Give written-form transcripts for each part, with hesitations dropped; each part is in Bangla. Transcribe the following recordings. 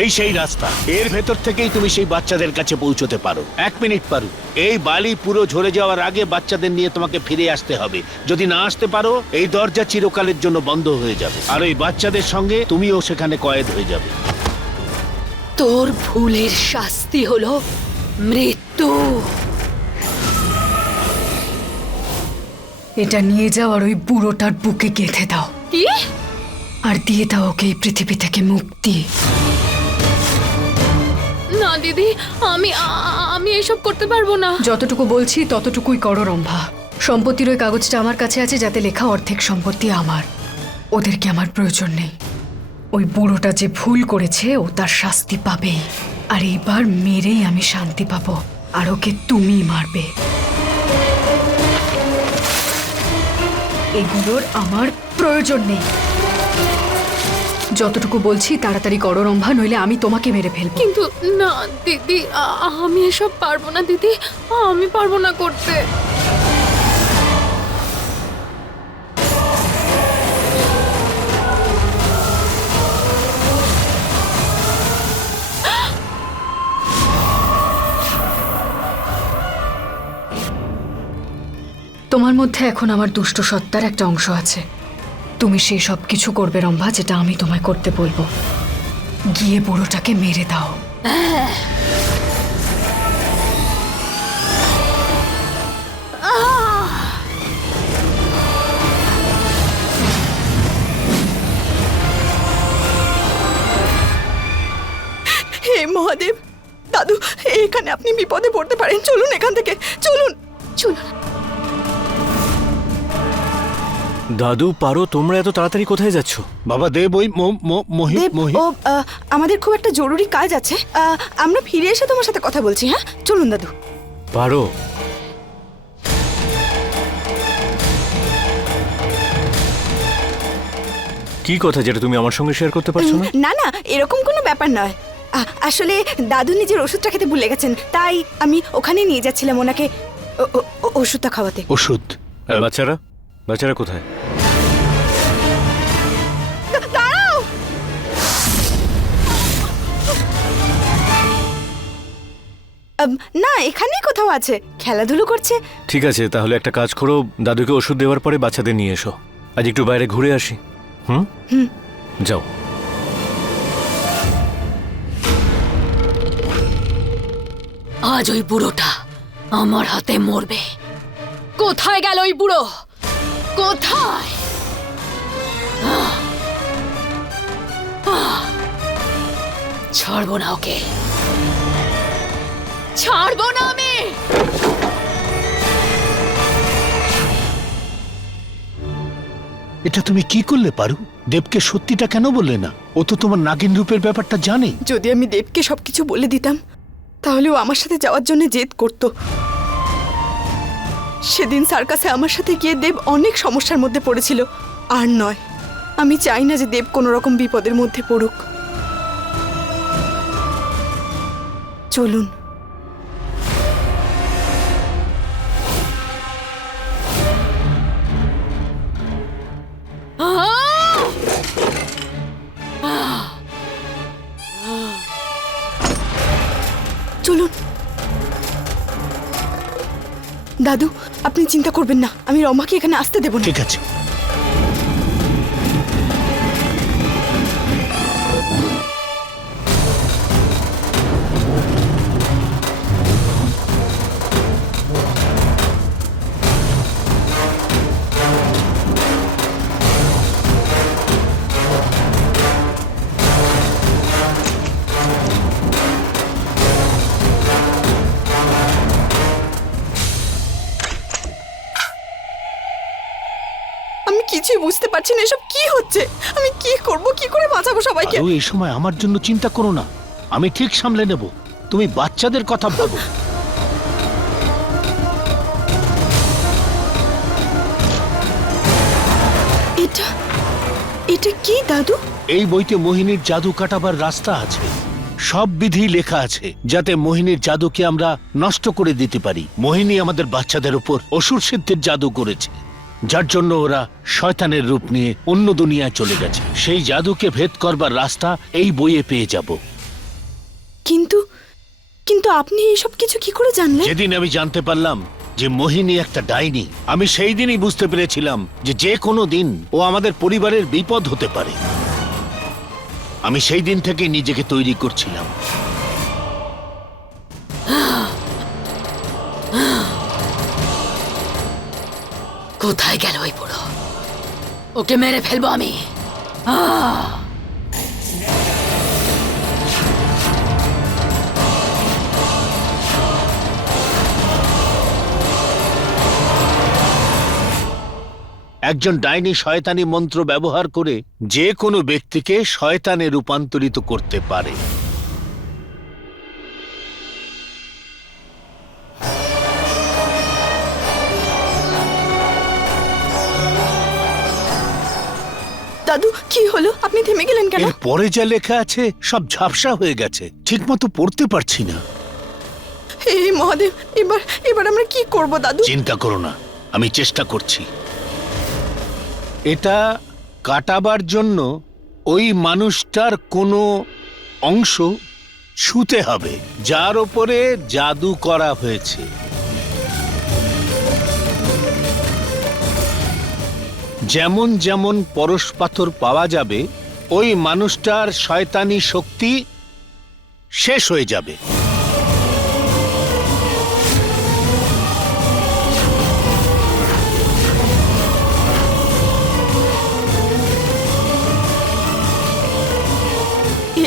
এই সেই রাস্তা, এর ভেতর থেকেই তুমি সেই বাচ্চাদের কাছে পৌঁছতে পারো। 1 মিনিট পারো, এই বালি পুরো ঝরে যাওয়ার আগে বাচ্চাদের নিয়ে তোমাকে ফিরে আসতে হবে। যদি না আসতে পারো, এই দরজা চিরকালের জন্য বন্ধ হয়ে যাবে, আর ওই বাচ্চাদের সঙ্গে তুমিও সেখানে কয়েদ হয়ে যাবে। তোর ভুলের শাস্তি হলো মৃত্যু। এটা নিয়ে যাও আর ওই বুড়োটার বুকে গেঁথে দাও, কি? আর দিয়ে দাও ওকে এই পৃথিবী থেকে মুক্তি। না দিদি, আমি এসব করতে পারবো না। যতটুকু বলছি ততটুকুই করো রম্ভা। সম্পত্তির ওই কাগজটা আমার কাছে আছে, যাতে লেখা অর্ধেক সম্পত্তি আমার। ওদেরকে আমার প্রয়োজন নেই। ওই বুড়োটা যে ভুল করেছে ও তার শাস্তি পাবেই, আর এইবার মেরেই আমি শান্তি পাবো। আর ওকে তুমি মারবে। এগুলোর আমার প্রয়োজন নেই। যতটুকু বলছি তাড়াতাড়ি করো রম্ভা, নইলে আমি তোমাকে মেরে ফেলবো। কিন্তু না দিদি, আমি এসব পারবো না দিদি, আমি পারবো না করতে। তোমার মধ্যে এখন আমার দুষ্ট সত্তার একটা অংশ আছে। তুমি সেই সব কিছু করবে রম্ভা, যেটা আমি তোমায় করতে বলবো। গিয়ে বুড়োটাকে মেরে দাও। হে মহাদেব, দাদু এখানে আপনি বিপদে পড়তে পারেন। চলুন এখান থেকে, চলুন চলুন। দাদু পারো, তোমরা এত তাড়াতাড়ি কোথায় যাচ্ছ? বাবা দেব, ওই দেব, ও আমাদের খুব একটা জরুরি কাজ আছে। আমরা ফিরে এসে তোমার সাথে কথা বলছি। হ্যাঁ চলুন দাদু। পারো, কি কথা যেটা তুমি আমার সঙ্গে শেয়ার করতে পারছো না? না না, এরকম কোনো ব্যাপার নয়। আসলে দাদু নিজের ওষুধটা খেতে ভুলে গেছেন, তাই আমি ওখানে নিয়ে যাচ্ছিলাম ওনাকে ওষুধটা খাওয়াতে। ওষুধ? বাচ্চারা বাচ্চারা কোথায়? দাঁড়াও! না, এখানেই কোথাও আছে, খেলাধুলো করছে। ঠিক আছে, তাহলে একটা কাজ করো, দাদুকে ওষুধ দেওয়ার পরে বাচ্চাদের নিয়ে এসো। আজ একটু বাইরে ঘুরে আসি। হুম, যাও। আজ ওই বুড়োটা আমার হাতে মরবে। কোথায় গেল ওই বুড়ো? কোথায়? ছাড়বো না ওকে, ছাড়বো না আমি। এটা তুমি কি করলে পারু? দেবকে সত্যিটা কেন বললে না? ও তো তোমার নাগিন রূপের ব্যাপারটা জানে। যদি আমি দেবকে সবকিছু বলে দিতাম, তাহলে ও আমার সাথে যাওয়ার জন্য জেদ করত। সেদিন সার্কাসে আমার সাথে গিয়ে দেব অনেক সমস্যার মধ্যে পড়েছিল। আর নয়, আমি চাই না যে দেব কোনো রকম বিপদের মধ্যে পড়ুক। চলুন। চলুন। দাদু আপনি চিন্তা করবেন না, আমি রমাকে এখানে আসতে দেব না। ঠিক আছে। আমি কিছুই বুঝতে পারছি না, এসব কি হচ্ছে। আমি কি করব, কি করে বাঁচাবো সবাইকে? পারু, এই সময় আমার জন্য চিন্তা করো না, আমি ঠিক সামলে নেব। তুমি বাচ্চাদের কথা ভাবো। এটা এটা কি দাদু? এই বইতে মোহিনীর জাদু কাটাবার রাস্তা আছে। সব বিধি লেখা আছে, যাতে মোহিনীর জাদুকে আমরা নষ্ট করে দিতে পারি। মোহিনী আমাদের বাচ্চাদের উপর অসুর সিদ্ধির জাদু করেছে, যার জন্য ওরা শয়তানের রূপ নিয়ে অন্য দুনিয়ায় চলে গেছে। সেই জাদুকে ভেদ করবার রাস্তা এই বইয়ে পেয়ে যাব। কিন্তু কিন্তু আপনি এইসব কিছু কি করে জানলেন? যেদিন আমি জানতে পারলাম যে মোহিনী একটা ডাইনি, আমি সেই দিনই বুঝতে পেরেছিলাম যে যে কোনো দিন ও আমাদের পরিবারের বিপদ হতে পারে। আমি সেই দিন থেকে নিজেকে তৈরি করছিলাম। কোথায় গেল ওই বুড়ো? ওকে মেরে ফেলবো আমি। একজন ডাইনি শয়তানি মন্ত্র ব্যবহার করে যে কোনো ব্যক্তিকে শয়তানে রূপান্তরিত করতে পারে। দাদু কি হলো? আপনি থেমে গেলেন কেন? এর পরে যা লেখা আছে সব ঝাপসা হয়ে গেছে, ঠিকমতো পড়তে পারছি না। হে মহাদেব, এবার এবার আমরা কি করব দাদু? চিন্তা করো না, আমি চেষ্টা করছি। এটা কাটাবার জন্য ওই মানুষটার কোনো অংশ ছুঁতে হবে যার ওপরে জাদু করা হয়েছে। যেমন যেমন পরশ পাথর পাওয়া যাবে ওই মানুষটার শয়তানি শক্তি শেষ হয়ে যাবে।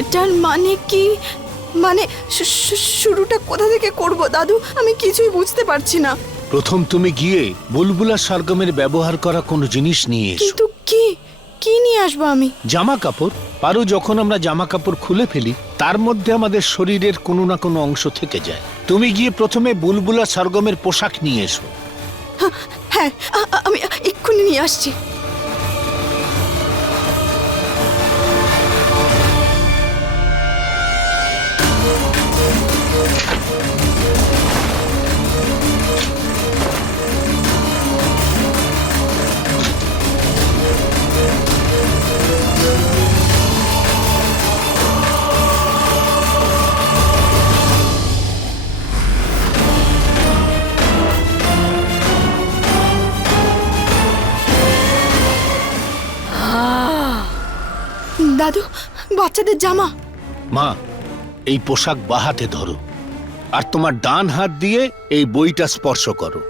এটার মানে কি? মানে শুরুটা কোথা থেকে করব দাদু? আমি কিছুই বুঝতে পারছি না। প্রথম তুমি গিয়ে বুলবুলা সরগমের ব্যবহার করা কোনো জিনিস নিয়ে এসো। কিন্তু কি কি নিয়ে আসবো আমি? জামা কাপড়। পারো যখন আমরা জামা কাপড় খুলে ফেলি তার মধ্যে আমাদের শরীরের কোনো না কোনো অংশ থেকে যায়। তুমি গিয়ে প্রথমে বুলবুলা সরগমের পোশাক নিয়ে এসো। হ্যাঁ, আমি এক্ষুনি নিয়ে আসছি। দাদু, বাচ্চাদের জামা। মা, এই পোশাক বাঁ হাতে ধরো আর তোমার ডান হাত দিয়ে এই বইটা স্পর্শ করো।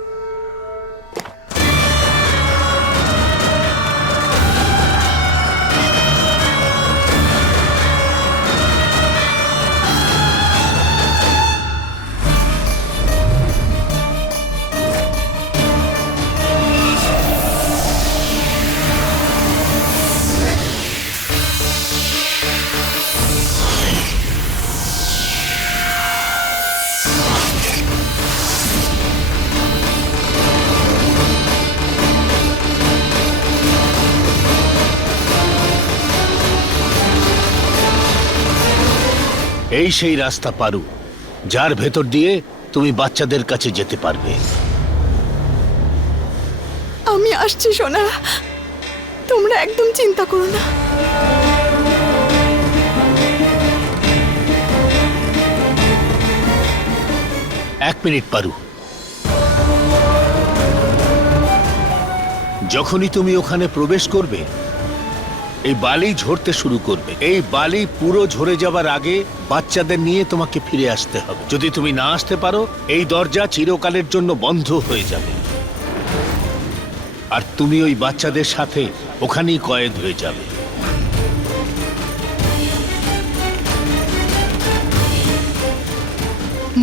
এই সেই রাস্তা পারু যার ভেতর দিয়ে তুমি বাচ্চাদের কাছে যেতে পারবে। আমি আসছি সোনারা, তোমরা একদম চিন্তা করো না। এক মিনিট পারু। যখনই তুমি ওখানে প্রবেশ করবে এই বালি ঝরতে শুরু করবে। এই বালি পুরো ঝরে যাবার আগে বাচ্চাদের নিয়ে তোমাকে ফিরে আসতে হবে। যদি তুমি না আসতে পারো এই দরজা চিরকালের জন্য বন্ধ হয়ে যাবে আর তুমি ওই বাচ্চাদের সাথে ওখানেই কয়েদ হয়ে যাবে।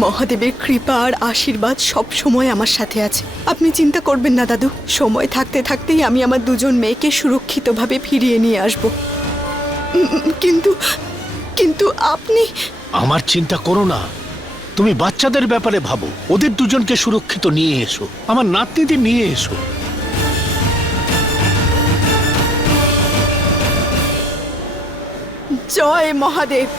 মহাদেবের কৃপা আর আশীর্বাদ সব সময় আমার সাথে আছে। আপনি চিন্তা করবেন না দাদু, সময় থাকতে থাকতেই আমি আমার দুজন মেয়েকে সুরক্ষিতভাবে ফিরিয়ে নিয়ে আসব। কিন্তু কিন্তু আপনি। আমার চিন্তা করো না, তুমি বাচ্চাদের ব্যাপারে ভাবো। ওদের দুজনকে সুরক্ষিত নিয়ে এসো, আমার নাতনিদের নিয়ে এসো। জয় মহাদেব।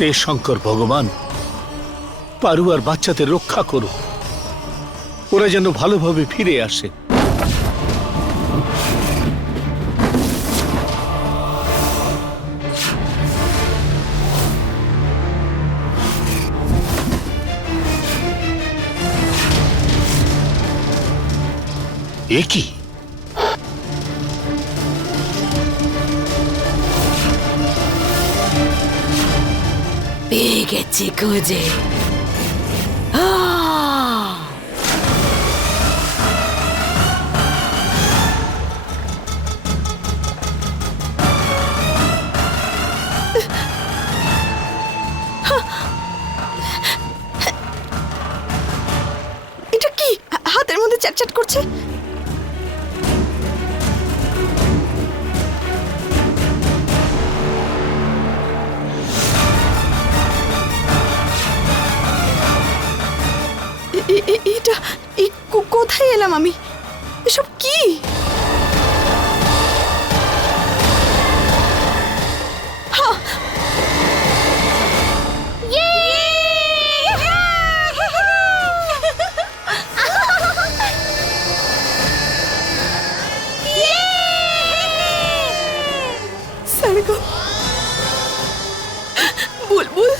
হে শঙ্কর ভগবান, পারু আর বাচ্চাদের রক্ষা করো, ওরা যেন ভালোভাবে ফিরে আসে। এ কি? পেয়ে গেছি খুঁজে। আহ! এটা কি হাতের মধ্যে চ্যাটচ্যাট করছে? এটা কোথায় এলাম আমি? এসব কি? सरगम, बुलबुल,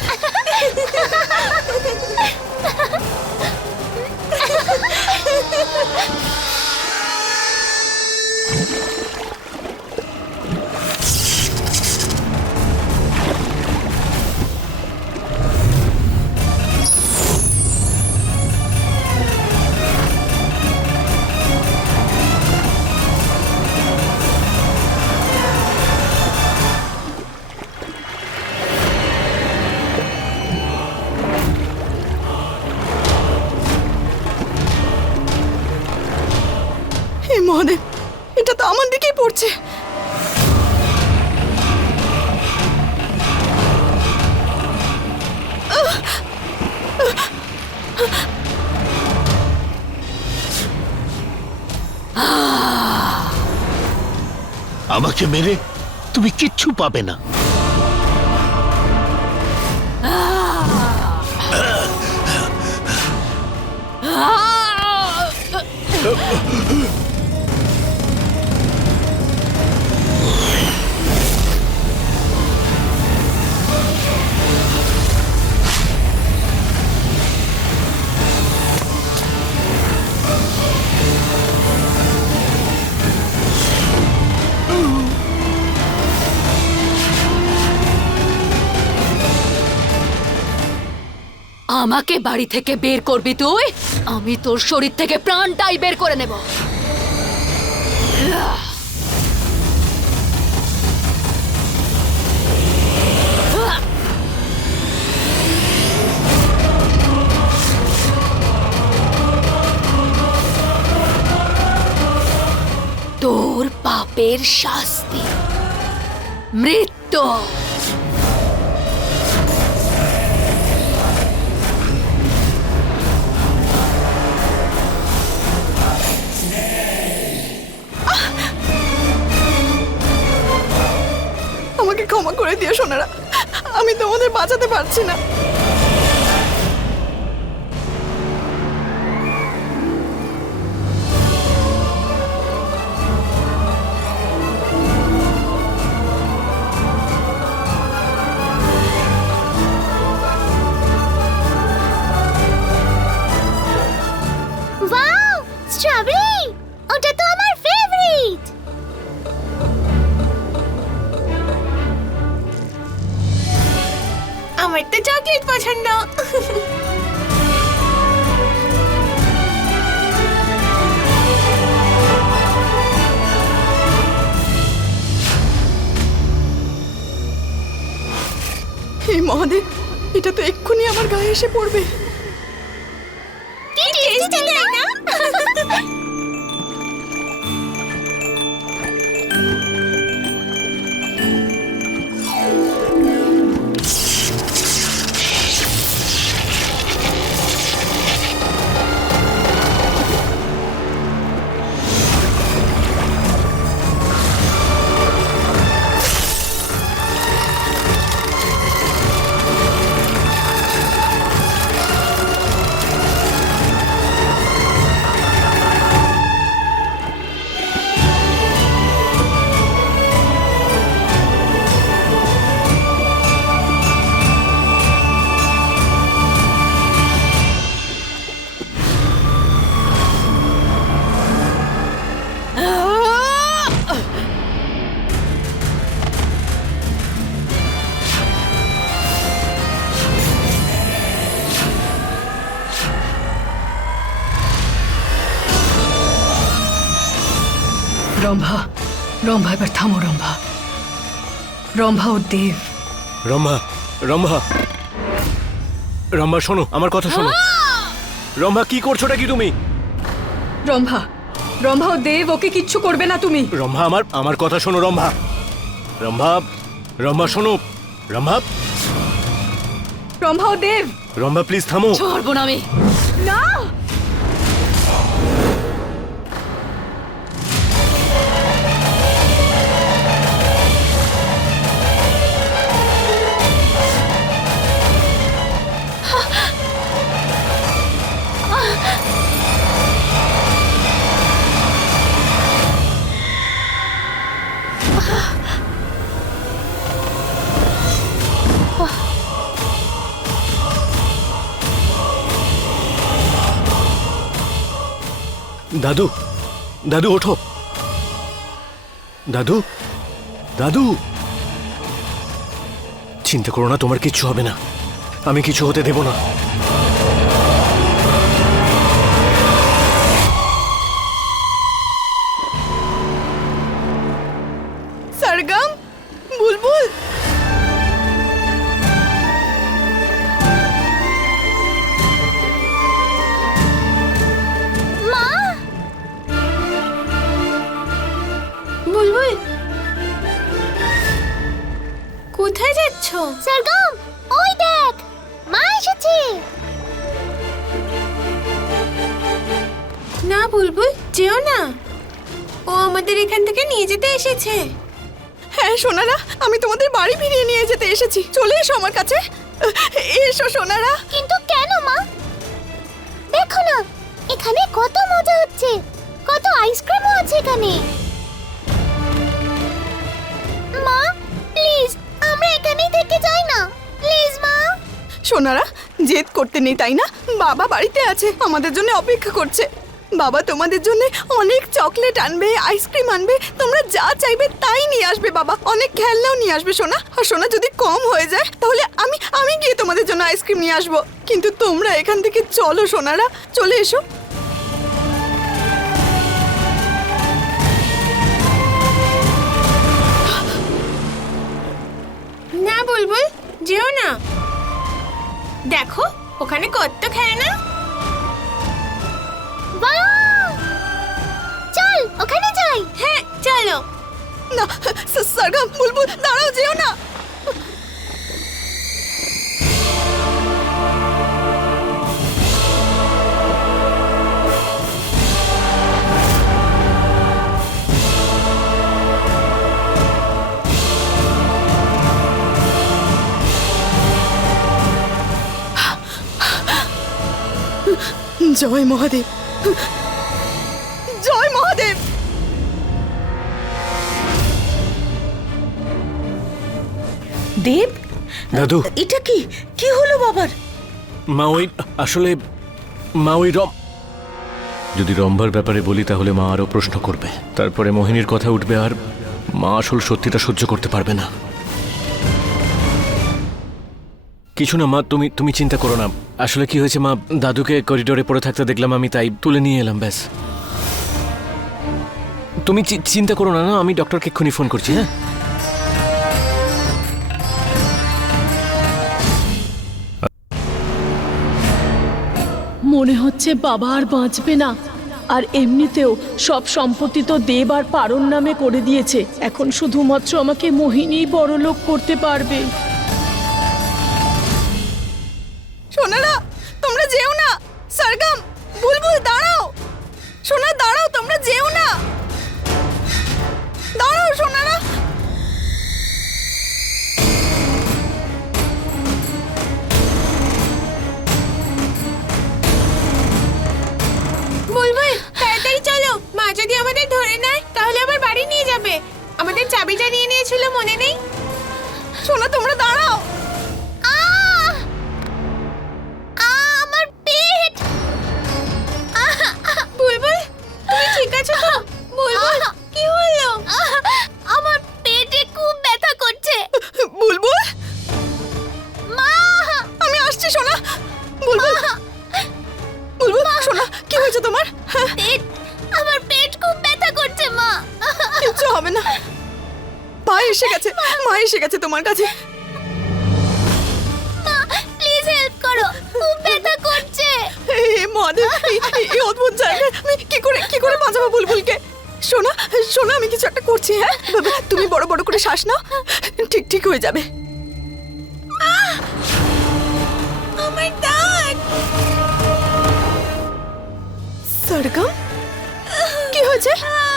হে মহাদেব, এটা তো আমার দিকেই পড়ছে। আমাকে মেরে তুমি কিচ্ছু পাবে না। আমাকে বাড়ি থেকে বের করবি তুই? আমি তোর শরীর থেকে প্রাণটাই বের করে নেব। তোর পাপের শাস্তি মৃত্যু। আমাকে ক্ষমা করে দিও সোনারা, আমি তোমাদের বাঁচাতে পারছি না। Wow, strawberry! ওটা তো আমার ফেভারিট। আমার তো চকলেট পছন্দ। হে মহাদেব, এটা তো এক্ষুনি আমার গায়ে এসে পড়বে। কি টেস্টি, তাই না? রম্ভা রম্ভা এবার থামো রম্ভা। রম্ভা ও দেব। রম্ভা রম্ভা রম্ভা শোনো, আমার কথা শোনো। রম্ভা কি করছোটা কি তুমি? রম্ভা রম্ভা ও দেব, ওকে কিচ্ছু করবে না তুমি। রম্ভা আমার কথা শোনো রম্ভা। রম্ভা রম্ভা শোনো। রম্ভা রম্ভা ও দেব। রম্ভা প্লিজ থামো। ছাড়বো না আমি। না দাদু দাদু ওঠো। দাদু দাদু চিন্তা করো না, তোমার কিচ্ছু হবে না। আমি কিছু হতে দেব না। सरगम बुलबुल মা বুলবুল কোথায় যাচ্ছ? সরগম ওই দেখ, মা এসেছে। না বুলবুল যেও না, ও আমাদের এখান থেকে নিয়ে যেতে এসেছে। হ্যাঁ সোনারা, আমি তোমাদের বাড়ি ফিরিয়ে নিয়ে যেতে এসেছি। চলে এসো আমার কাছে, এসো সোনারা। কিন্তু কেন মা? দেখো না এখানে কত মজা হচ্ছে, কত আইসক্রিমও আছে এখানে। মা প্লিজ আমরা এখানেই থেকে যাই না, প্লিজ মা। সোনারা জেদ করতে নেই তাই না? বাবা বাড়িতে আছে, আমাদের জন্য অপেক্ষা করছে। বাবা তোমাদের জন্য অনেক চকলেট আনবে, আইসক্রিম আনবে, তোমরা যা চাইবে তাই নিয়ে আসবে। বাবা অনেক খেলনাও নিয়ে আসবে সোনা। আর সোনা যদি কম হয়ে যায় তাহলে আমি গিয়ে তোমাদের জন্য আইসক্রিম নিয়ে আসবো। কিন্তু তোমরা এখান থেকে চলো সোনারা, চলে এসো। না বুলবুল যেও না, দেখো ওখানে কত খেলনা। বাহ! চল ওখানে যাই। হ্যাঁ চলো। না সরগম বুলবুল দাঁড়াও, যেও না। জয় মহাদেব, জয় মহাদেব। দেব, দাদু এটা কি কি হলো বাবার? মা ওই আসলে মা ওই যদি রম্ভার ব্যাপারে বলি তাহলে মা আরো প্রশ্ন করবে, তারপরে মোহিনীর কথা উঠবে, আর মা আসল সত্যিটা সহ্য করতে পারবে না। কিছু না মা, তুমি চিন্তা করো না। আসলে কি হয়েছে মা, দাদুকে করিডোরে পড়ে থাকতে দেখলাম, আমি তাই তুলে নিয়ে এলাম, ব্যাস। তুমি চিন্তা করো না, আমি ডক্টরকে এক্ষুনি ফোন করছি। হ্যাঁ মনে হচ্ছে বাবা আর বাঁচবে না। আর এমনিতেও সব সম্পত্তি তো দেব আর পারণ নামে করে দিয়েছে। এখন শুধুমাত্র আমাকে মোহিনীই বড়লোক করতে পারবে। সোনারা তোমরা যেও না। সরগম বুলবুল দাঁড়াও, সোনা দাঁড়াও, তোমরা যেও না, দাঁড়াও সোনারা। বুলবুল তাড়াতাড়ি চলো, মা যদি আমাদের ধরে নেয় তাহলে আবার বাড়ি নিয়ে যাবে। আমাদের চাবিটা নিয়ে নিয়েছিল মনে নেই? সোনা তোমরা দাঁড়াও। আমার পেট। বুলবুল তুমি ঠিক আছো তো? বুলবুল কি হলো? আমার পেটে খুব ব্যথা করছে। বুলবুল মা আমি আসছি সোনা। বুলবুল বুলবুল সোনা কি হয়েছে তোমার? হ্যাঁ পেট, আমার পেট খুব ব্যথা করছে মা। এসে গেছে, মা এসে গেছে তোমার কাছে। প্লিজ হেল্প করো, খুব ব্যথা করছে। মহাদেব, এই অদ্ভুত জায়গায় আমি কি করে বাঁচাবো বুলবুলকে? শোনা শোনা, আমি কিছু একটা করছি। হ্যাঁ বাবা, তুমি বড় বড় করে শ্বাস নাও, ঠিক হয়ে যাবে। আমার দাঁত। সরগম, কি হয়েছে?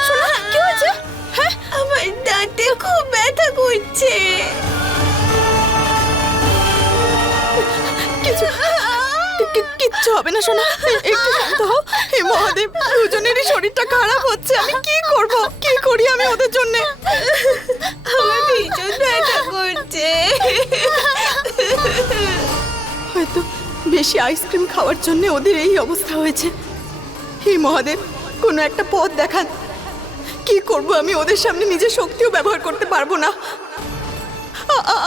শোনা, কি হয়েছে? হ্যাঁ, আমার দাঁতে খুব ব্যথা করছে। কিচ্ছু হবে না শোনা, একটু শান্ত হও। হে মহাদেব, দুজনেরই শরীরটা খারাপ হচ্ছে, আমি কি করব? কি করি আমি ওদের জন্য? আমার ভীষণ ব্যথা করছে। হয়তো বেশি আইসক্রিম খাওয়ার জন্য ওদের এই অবস্থা হয়েছে। হে মহাদেব, কোনো একটা পথ দেখান। কি করব আমি? ওদের সামনে নিজের শক্তিও ব্যবহার করতে পারবো না।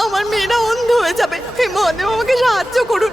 আমার মেয়েরা অন্ধ হয়ে যাবে। হে মহাদেব, আমাকে সাহায্য করুন।